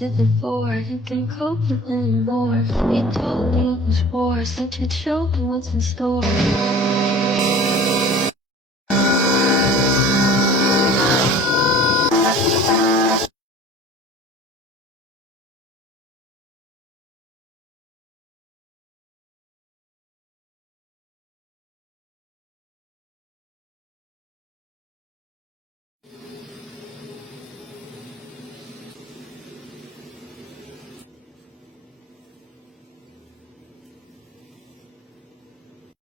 to the floor. You can cope with anymore. You told me it was war, so you show me what's in store.